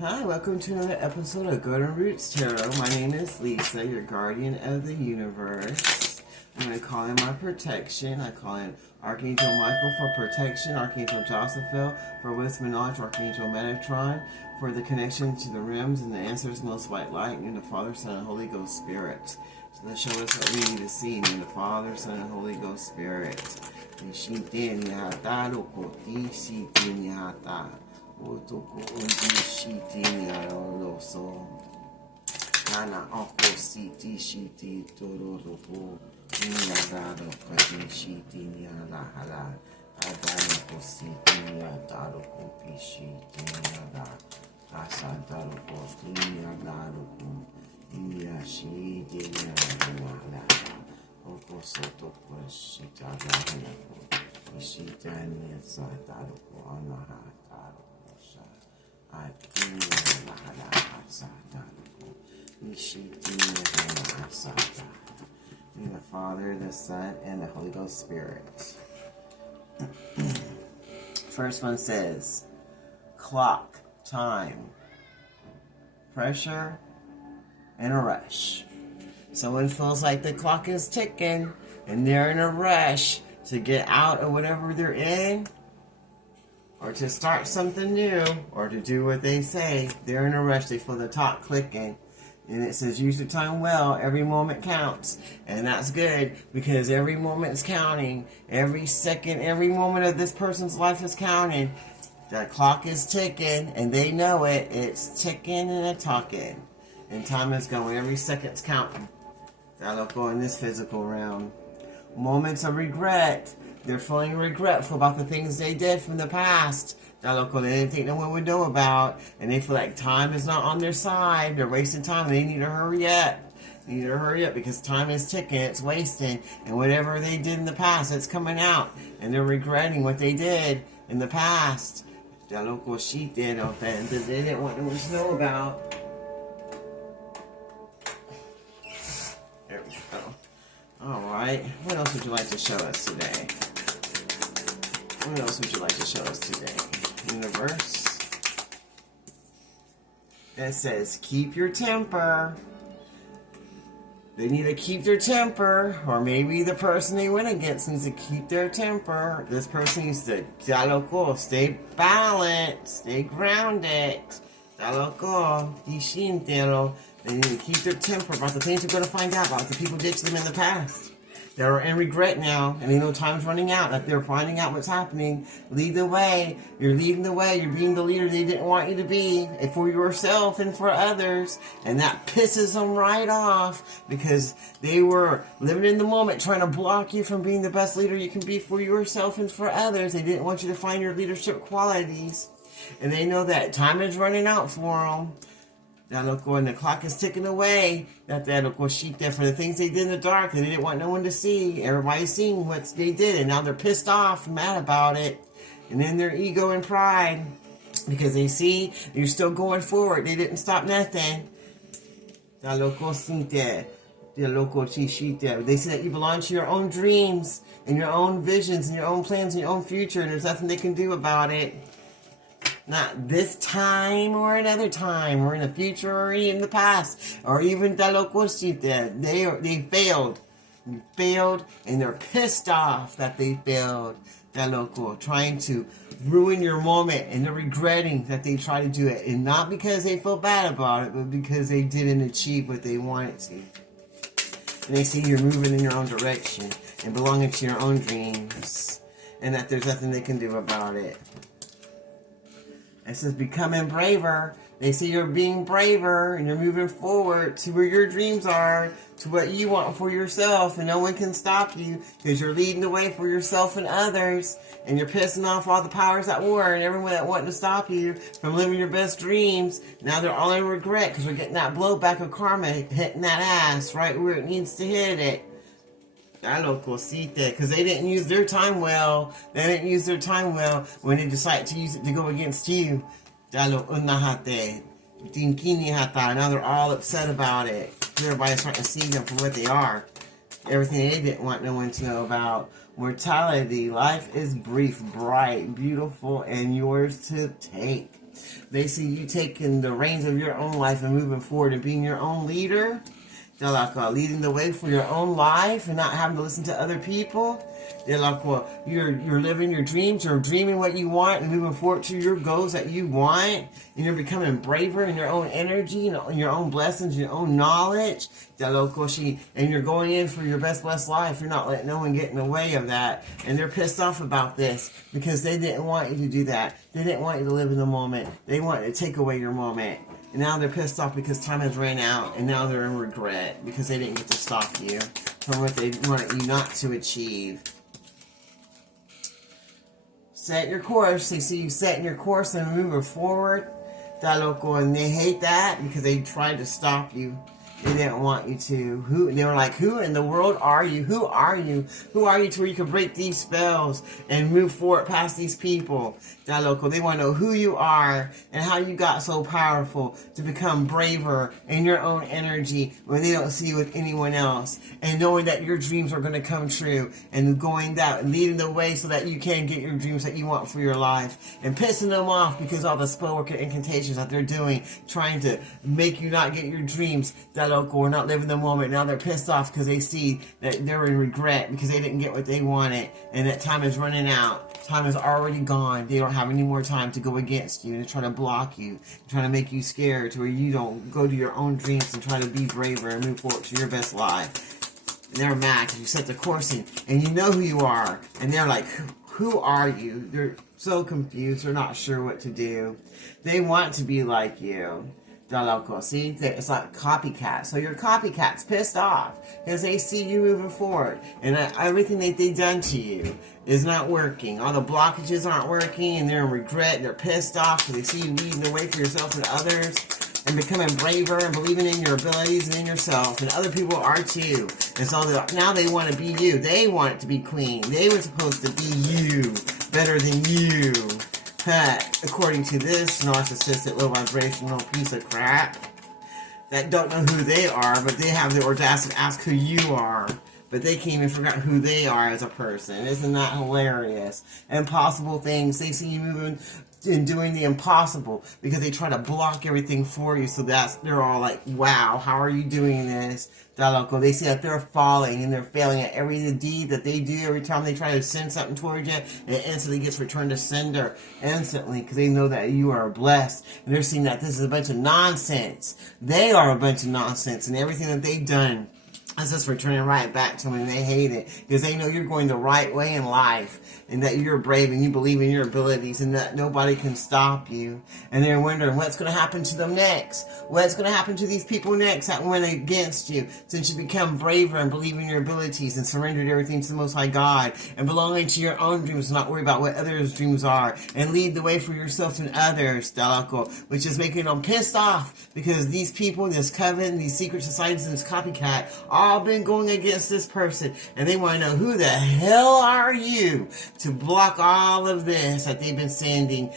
Hi, welcome to another episode of Golden Roots Tarot. My name is Lisa, your guardian of the universe. I'm going to call in my protection. I call in Archangel Michael for protection, Archangel Josephiel for wisdom and knowledge, Archangel Metatron for the connection to the realms and the answers, most white light, and the Father, Son, and Holy Ghost Spirit. So let's show us what we need to see in the Father, Son, and Holy Ghost Spirit. Otoko undi shiti ni aroloso. Kana oko shiti tororopo. Niagado kadi shiti ni alahala. Adano ko shiti ni adaro ko pishiti ni ada. Asantaro ko niagado ko. Inia shiti ni alahala. Oko soto ko shita alahala ko. Ishita ni asataro ko anahataro. In the Father, the Son, and the Holy Ghost Spirit. First one says, clock, time, pressure, and a rush. Someone feels like the clock is ticking, and they're in a rush to get out of whatever they're in, or to start something new, or to do what they say. They're in a rush. They feel the clock clicking. And it says, use your time well. Every moment counts. And that's good, because every moment is counting. Every second, every moment of this person's life is counting. The clock is ticking, and they know it. It's ticking and a talking. And time is going. Every second's counting. That'll go in this physical realm. Moments of regret. They're feeling regretful about the things they did from the past. They didn't think no one would know about. And they feel like time is not on their side. They're wasting time. They need to hurry up. They need to hurry up because time is ticking. It's wasting. And whatever they did in the past, it's coming out. And they're regretting what they did in the past. That local sheet did that they didn't want anyone to know about. There we go. Alright. What else would you like to show us today? What else would you like to show us today? Universe. It says, keep your temper. They need to keep their temper. Or maybe the person they went against needs to keep their temper. This person needs to, stay balanced. Stay grounded. They need to keep their temper about the things they're going to find out about the people ditched them in the past. They're in regret now, and they know time's running out, that they're finding out what's happening. Lead the way. You're leading the way. You're being the leader they didn't want you to be, and for yourself and for others. And that pisses them right off, because they were living in the moment, trying to block you from being the best leader you can be for yourself and for others. They didn't want you to find your leadership qualities. And they know that time is running out for them. And the clock is ticking away. Sheet there for the things they did in the dark that they didn't want no one to see. Everybody's seeing what they did, and now they're pissed off, mad about it. And then their ego and pride, because they see you're still going forward. They didn't stop nothing. They say that you belong to your own dreams and your own visions and your own plans and your own future, and there's nothing they can do about it. Not this time or another time, or in the future, or in the past, or even they failed. They failed, and they're pissed off that they failed. Trying to ruin your moment, and they're regretting that they tried to do it, and not because they feel bad about it, but because they didn't achieve what they wanted to. And they see you're moving in your own direction and belonging to your own dreams, and that there's nothing they can do about it. It says becoming braver. They see you're being braver and you're moving forward to where your dreams are, to what you want for yourself, and no one can stop you because you're leading the way for yourself and others, and you're pissing off all the powers that were and everyone that wanted to stop you from living your best dreams. Now they're all in regret because we're getting that blowback of karma hitting that ass right where it needs to hit it. Because they didn't use their time well. They didn't use their time well when they decided to use it to go against you. Now they're all upset about it. Everybody's starting to see them for what they are. Everything they didn't want no one to know about. Mortality. Life is brief, bright, beautiful, and yours to take. They see you taking the reins of your own life and moving forward and being your own leader. They're like leading the way for your own life and not having to listen to other people. They're like, you're living your dreams, you're dreaming what you want and moving forward to your goals that you want, and you're becoming braver in your own energy and your own blessings, your own knowledge. And you're going in for your best blessed life. You're not letting no one get in the way of that. And they're pissed off about this because they didn't want you to do that. They didn't want you to live in the moment. They wanted to take away your moment. And now they're pissed off because time has ran out, and now they're in regret because they didn't get to stop you from what they want you not to achieve. Set your course. They see you setting your course and moving forward. And they hate that because they tried to stop you. They didn't want you to. They were like, who in the world are you? Who are you? Who are you to where you can break these spells and move forward past these people? They want to know who you are and how you got so powerful to become braver in your own energy when they don't see you with anyone else. And knowing that your dreams are going to come true and leading the way so that you can get your dreams that you want for your life. And pissing them off because all the spell work and incantations that they're doing, trying to make you not get your dreams. Or not living the moment. Now they're pissed off because they see that they're in regret because they didn't get what they wanted and that time is running out. Time is already gone. They don't have any more time to go against you and try to block you, trying to make you scared to where you don't go to your own dreams and try to be braver and move forward to your best life. And they're mad because you set the course in and you know who you are. And they're like, who are you? They're so confused. They're not sure what to do. They want to be like you. See, it's like copycats. So your copycats pissed off because they see you moving forward, and everything that they've done to you is not working. All the blockages aren't working, and they're in regret. They're pissed off because they see you leading the way for yourself and others, and becoming braver and believing in your abilities and in yourself. And other people are too. And so now they want to be you. They want to be queen. They were supposed to be you, better than you. According to this narcissistic, low vibrational piece of crap that don't know who they are, but they have the audacity to ask who you are, but they can't even figure out who they are as a person. Isn't that hilarious? Impossible things. They see you moving and doing the impossible because they try to block everything for you. So they're all like, wow, how are you doing this? They see that they're falling and they're failing at every deed that they do. Every time they try to send something towards you, it instantly gets returned to sender instantly because they know that you are blessed. And they're seeing that this is a bunch of nonsense. They are a bunch of nonsense, and everything that they've done is just returning right back to them, and they hate it because they know you're going the right way in life and that you're brave and you believe in your abilities and that nobody can stop you. And they're wondering what's going to happen to them next. What's going to happen to these people next that went against you since you become braver and believe in your abilities and surrendered everything to the Most High God and belonging to your own dreams and not worry about what others' dreams are and lead the way for yourself and others, which is making them pissed off because these people, this coven, these secret societies, and this copycat all been going against this person, and they want to know who the hell are you to block all of this that they've been sending.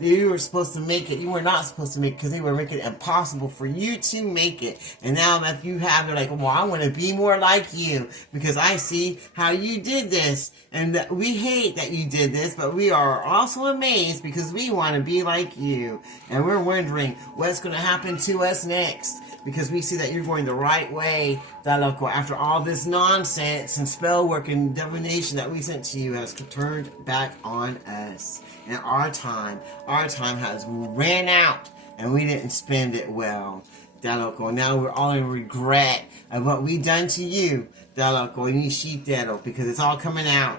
You were supposed to make it. You were not supposed to make it because they were making it impossible for you to make it. And now that you have, they're like, well, I want to be more like you because I see how you did this, and that we hate that you did this, but we are also amazed because we want to be like you, and we're wondering what's going to happen to us next. Because we see that you're going the right way, after all this nonsense and spell work and divination that we sent to you has turned back on us. And our time has ran out, and we didn't spend it well. Now we're all in regret of what we done to you, because it's all coming out.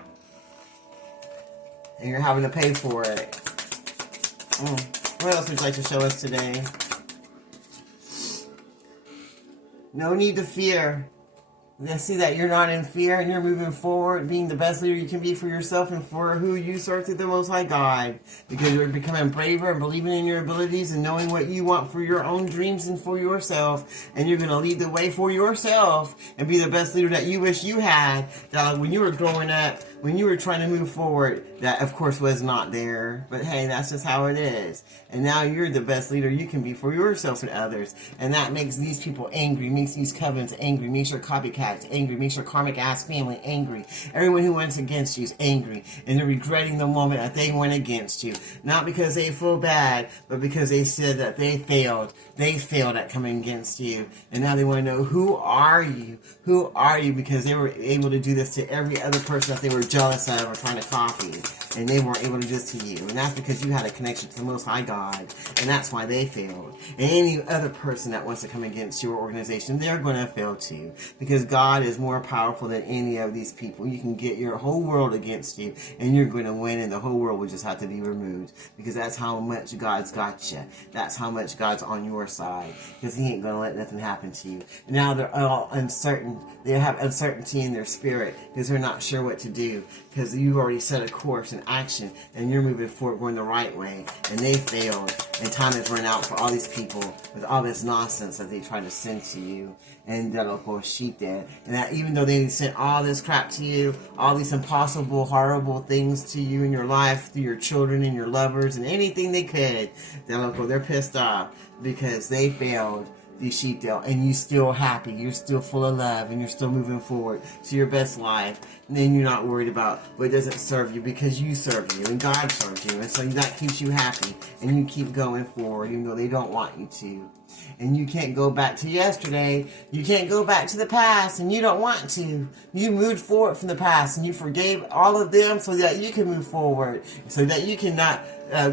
And you're having to pay for it. What else would you like to show us today? No need to fear. They see that you're not in fear and you're moving forward, being the best leader you can be for yourself and for who you serve through the Most High God. Because you're becoming braver and believing in your abilities and knowing what you want for your own dreams and for yourself. And you're going to lead the way for yourself and be the best leader that you wish you had. That when you were growing up, when you were trying to move forward, that of course was not there. But hey, that's just how it is. And now you're the best leader you can be for yourself and others. And that makes these people angry, makes these covens angry, makes your copycats angry, makes your karmic ass family angry. Everyone who went against you is angry. And they're regretting the moment that they went against you. Not because they feel bad, but because they said that they failed. They failed at coming against you. And now they want to know, who are you? Who are you? Because they were able to do this to every other person that they were jealous of or trying to copy. And they weren't able to do this to you. And that's because you had a connection to the Most High God. And that's why they failed. And any other person that wants to come against your organization, they're going to fail too. Because God is more powerful than any of these people. You can get your whole world against you, and you're going to win, and the whole world will just have to be removed. Because that's how much God's got you. That's how much God's on your side. Because He ain't going to let nothing happen to you. And now they're all uncertain. They have uncertainty in their spirit because they're not sure what to do. Because you already set a course in action, and you're moving forward going the right way. And they failed. And time has run out for all these people with all this nonsense that they try to send to you. And that'll go sheep there. And that even though they sent all this crap to you, all these impossible, horrible things to you in your life, through your children and your lovers and anything they could, that'll go, they're pissed off because they failed. The sheepdale, and you're still happy, you're still full of love, and you're still moving forward to your best life. And then you're not worried about what doesn't serve you, because you serve you and God serves you, and so that keeps you happy, and you keep going forward even though they don't want you to. And you can't go back to yesterday. You can't go back to the past, and you don't want to. You moved forward from the past, and you forgave all of them so that you can move forward, so that you cannot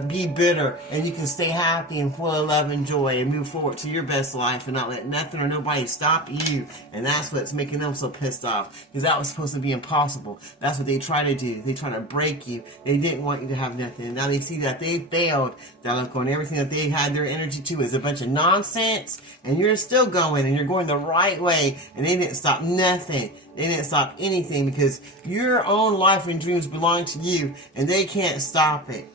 be bitter, and you can stay happy and full of love and joy and move forward to your best life and not let nothing or nobody stop you. And that's what's making them so pissed off, because that was supposed to be impossible. That's what they try to do. They try to break you. They didn't want you to have nothing. And now they see that they failed. That look on everything that they had their energy to is a bunch of nonsense, and you're still going, and you're going the right way, and they didn't stop nothing. They didn't stop anything, because your own life and dreams belong to you, and they can't stop it.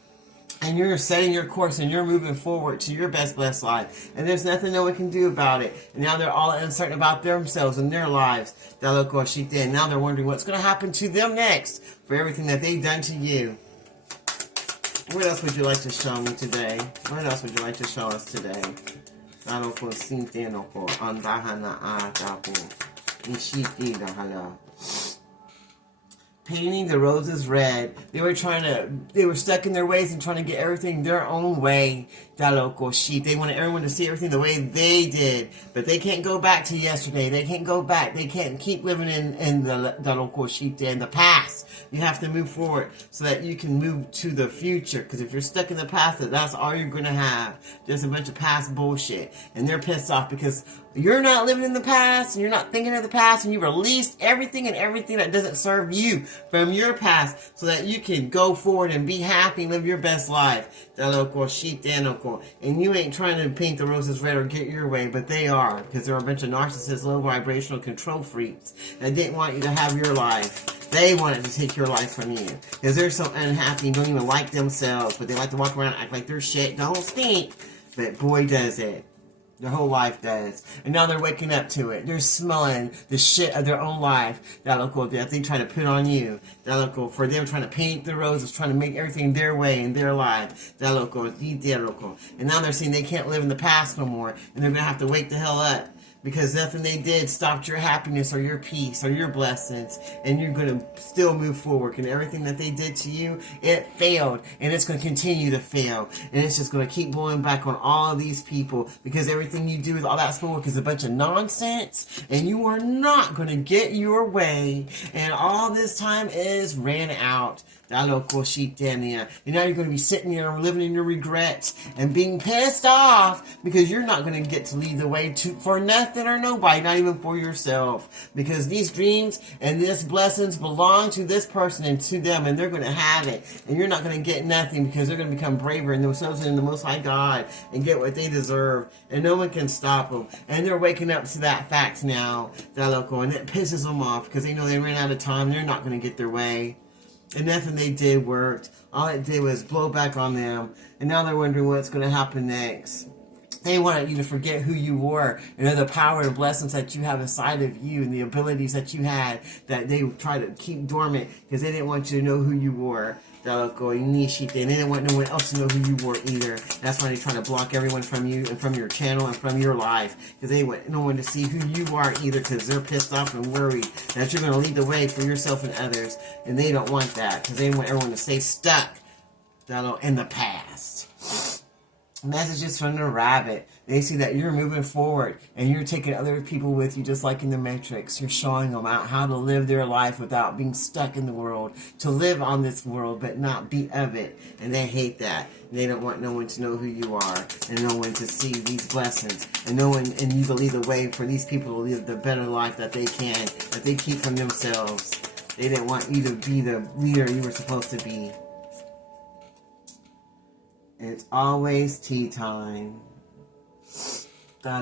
And you're setting your course, and you're moving forward to your best blessed life. And there's nothing no one can do about it. And now they're all uncertain about themselves and their lives. And now they're wondering what's going to happen to them next for everything that they've done to you. What else would you like to show me today? What else would you like to show us today? Painting the roses red. They were stuck in their ways and trying to get everything their own way. That local sheep. They wanted everyone to see everything the way they did. But they can't go back to yesterday. They can't go back. They can't keep living in the local sheep in the past. You have to move forward so that you can move to the future. Because if you're stuck in the past, that's all you're going to have. Just a bunch of past bullshit. And they're pissed off because you're not living in the past, and you're not thinking of the past, and you released everything that doesn't serve you from your past so that you can go forward and be happy and live your best life. And you ain't trying to paint the roses red or get your way, but they are, because they're a bunch of narcissists, low vibrational control freaks that didn't want you to have your life. They wanted to take your life from you because they're so unhappy and don't even like themselves, but they like to walk around and act like their shit don't stink. But boy, does it. Their whole life does. And now they're waking up to it. They're smelling the shit of their own life. That they try to put on you. For them trying to paint the roses, trying to make everything their way in their life. And now they're saying they can't live in the past no more. And they're going to have to wake the hell up. Because nothing they did stopped your happiness or your peace or your blessings. And you're going to still move forward. And everything that they did to you, it failed. And it's going to continue to fail. And it's just going to keep blowing back on all of these people. Because everything you do with all that schoolwork is a bunch of nonsense. And you are not going to get your way. And all this time is ran out. And now you're going to be sitting there living in your regrets and being pissed off because you're not going to get to lead the way for nothing or nobody, not even for yourself. Because these dreams and these blessings belong to this person and to them, and they're going to have it. And you're not going to get nothing because they're going to become braver in themselves and in the Most High God and get what they deserve. And no one can stop them. And they're waking up to that fact now, and it pisses them off because they know they ran out of time and they're not going to get their way. And nothing they did worked. All it did was blow back on them. And now they're wondering what's going to happen next. They wanted you to forget who you were and the power and blessings that you have inside of you and the abilities that you had that they try to keep dormant because they didn't want you to know who you were. And they didn't want no one else to know who you were either. That's why they're trying to block everyone from you and from your channel and from your life because they want no one to see who you are either because they're pissed off and worried that you're going to lead the way for yourself and others. And they don't want that because they want everyone to stay stuck in the past. Messages from the rabbit. They see that you're moving forward and you're taking other people with you just like in the Matrix. You're showing them out how to live their life without being stuck in the world. To live on this world but not be of it. And they hate that. They don't want no one to know who you are and no one to see these blessings. And no one, and you to lead the way for these people to live the better life that they can, that they keep from themselves. They didn't want you to be the leader you were supposed to be. It's always tea time. They're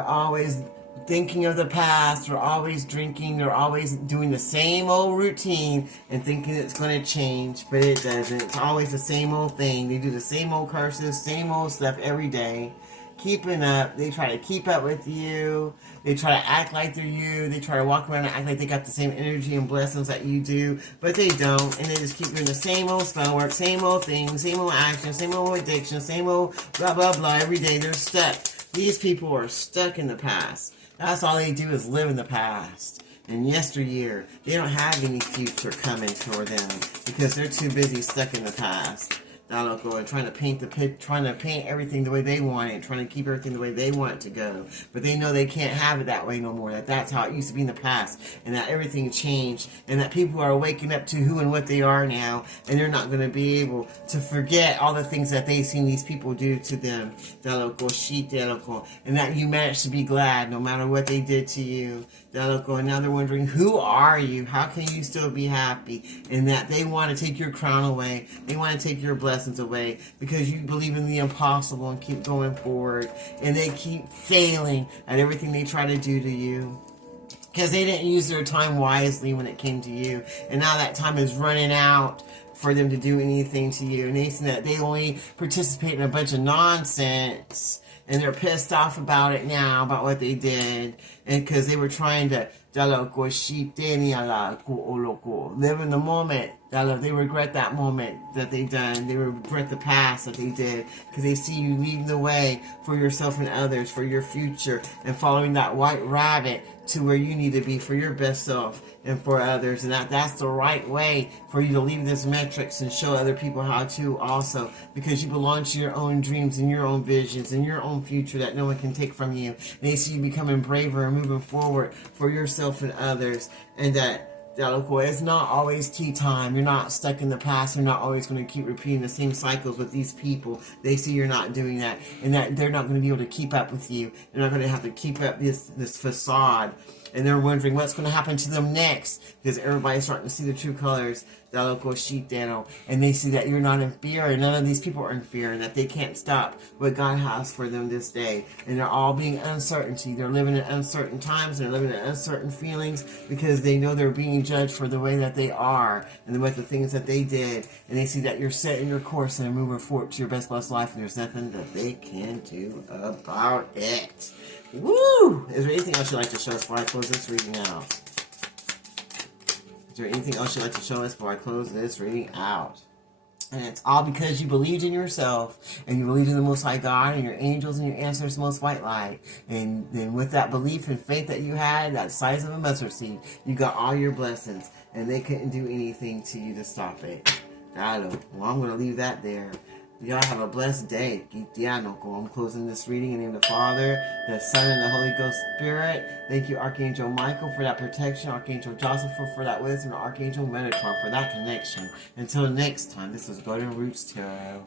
always thinking of the past. They're always drinking. They're always doing the same old routine and thinking it's going to change, but it doesn't. It's always the same old thing. They do the same old curses, same old stuff every day. Keeping up. They try to keep up with you. They try to act like they're you. They try to walk around and act like they got the same energy and blessings that you do, but they don't. And they just keep doing the same old spell work, same old things, same old action, same old addiction, same old blah blah blah. Every day they're stuck. These people are stuck in the past. That's all they do is live in the past. And yesteryear, they don't have any future coming for them because they're too busy stuck in the past. And trying to paint everything the way they want it, trying to keep everything the way they want it to go. But they know they can't have it that way no more. That's how it used to be in the past, and that everything changed, and that people are waking up to who and what they are now, and they're not going to be able to forget all the things that they've seen these people do to them. And that you managed to be glad no matter what they did to you. And now they're wondering, who are you? How can you still be happy? And that they want to take your crown away. They want to take your blessings away because you believe in the impossible and keep going forward. And they keep failing at everything they try to do to you because they didn't use their time wisely when it came to you. And now that time is running out for them to do anything to you. And they see that they only participate in a bunch of nonsense. And they're pissed off about it now, about what they did. And because they were trying to live in the moment. They regret that moment that they done. They regret the past that they did. Because they see you leading the way for yourself and others, for your future. And following that white rabbit to where you need to be for your best self and for others. And that's the right way for you to leave this Matrix and show other people how to also. Because you belong to your own dreams and your own visions and your own future that no one can take from you. And they see you becoming braver and moving forward for yourself and others. And that it's not always tea time. You're not stuck in the past. You're not always going to keep repeating the same cycles with these people. They see you're not doing that, and that they're not going to be able to keep up with you. They're not going to have to keep up this facade. And they're wondering what's going to happen to them next because everybody's starting to see the true colors. And they see that you're not in fear, and none of these people are in fear, and that they can't stop what God has for them this day. And they're all being uncertainty. They're living in uncertain times. They're living in uncertain feelings because they know they're being judged for the way that they are and with the things that they did. And they see that you're setting your course and moving forward to your best blessed life, and there's nothing that they can do about it. Woo! Is there anything else you'd like to show us before I close this reading out? Is there anything else you'd like to show us before I close this reading out? And it's all because you believed in yourself, and you believed in the Most High God, and your angels, and your ancestors, Most White Light. And then with that belief and faith that you had, that size of a mustard seed, you got all your blessings, and they couldn't do anything to you to stop it. Well, I'm going to leave that there. Y'all have a blessed day. I'm closing this reading in the name of the Father, the Son, and the Holy Ghost Spirit. Thank you, Archangel Michael, for that protection, Archangel Joseph for that wisdom, and Archangel Metatron for that connection. Until next time, this was Golden Roots Tarot.